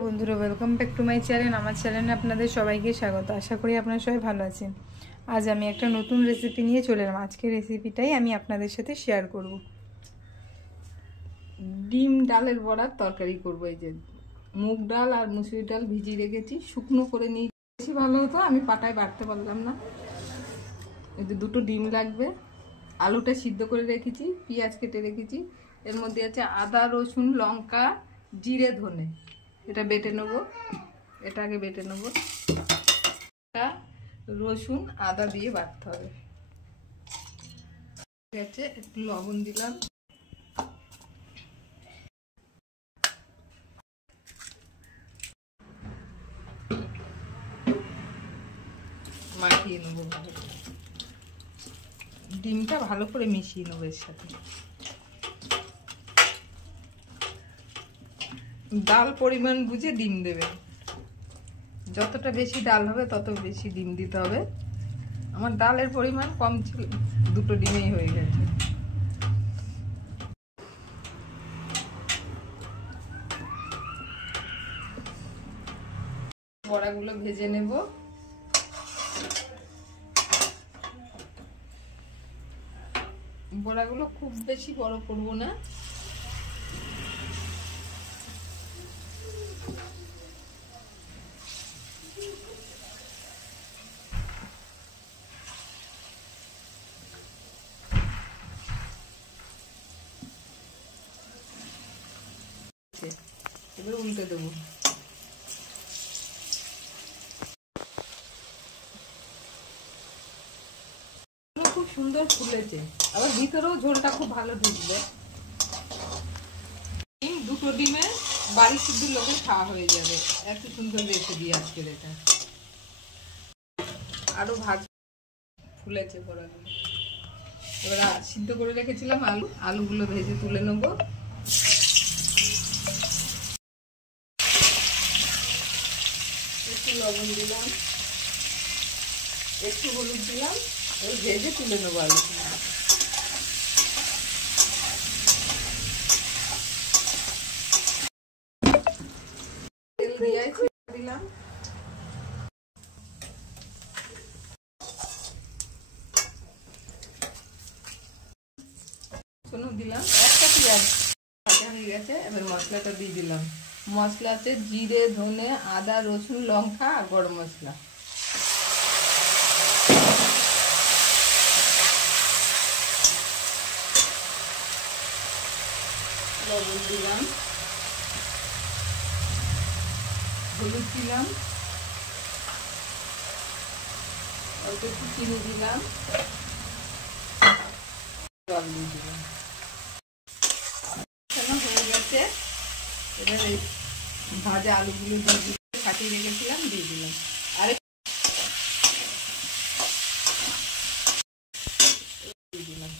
বন্ধুরা welcome back to my channel. আমার চ্যানেলে আপনাদের সবাইকে স্বাগত। আশা করি আপনারা সবাই ভালো আছেন। আজ আমি একটা নতুন রেসিপি নিয়ে চলে এলাম। আজকের রেসিপিটাই আমি আপনাদের সাথে শেয়ার করব। ডিম ডালের বড়ার তরকারি করব। এই যে মুগ ডাল আর মুসুরি ডাল ভিজিয়ে রেখেছি, শুকনো করে নিয়ে বেশি ভালো হতো, আমি পাটায় বাটতে পারলাম না। এই যে দুটো ডিম লাগবে, আলুটা সিদ্ধ করে রেখেছি, পেঁয়াজ কেটে রেখেছি, এর মধ্যে আছে আদা রসুন লঙ্কা জিরে ধনে, এটা বেটে নেব। এটা আগে বেটে নেব, রসুন আদা দিয়ে বাটতে হবে। ঠিক আছে, একটু লবণ দিলাম, মাখিয়ে নেবো। ডিমটা ভালো করে মিশিয়ে নেবো এর সাথে। ডাল পরিমাণ বুঝে ডিম দেবে, যতটা বেশি ডাল হবে তত বেশি ডিম দিতে হবে। আমার ডালের পরিমাণ কম ছিল, দুটো ডিমেই হয়ে গেছে। বড়াগুলো ভেজে নেব। বড়াগুলো খুব বেশি বড় করবো না, এবার উল্টে দেবো। খুব সুন্দর ফুলেছে, আবার ভিতরেও ঝোলটা খুব ভালো ঢুকবে। দুটো ডিমে বাড়ি সিদ্ধ লোকের খাওয়া হয়ে যাবে। এত সুন্দর রেসিপি আজকের এটা। আরো ভাজ ফুলেছে বড়াগুলো। এবার সিদ্ধ করে রেখেছিলাম আলুগুলো ভেজে তুলে নেব। একটু লবণ দিলাম, একটু হলুদ দিলাম, ভেজে তুলে নেবো আলু। তেল দিয়ে দিলাম, দিলাম একটা পেঁয়াজ হয়ে গেছে। এবার মশলাটা দিয়ে দিলাম। মশলাতে জিরে ধনে আদা রসুন লঙ্কা আর গরম মশলা। লবণ দিলাম, হলুদ দিলাম, অল্প একটু চিনি দিলাম, জল দিয়ে দিলাম। হয়ে গেছে। এবার এই ভাজা আলুগুলো দিয়ে ফাটিয়ে রেখেছিলাম দিয়ে দিলাম। আর দিয়ে দিলাম,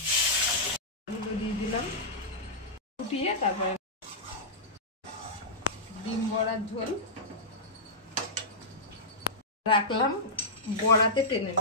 আলুগুলো দিয়ে দিলাম ফুটিয়ে। তারপরে ডিম বড়ার ঝোল রাখলাম, বড়াতে টেনে নেব।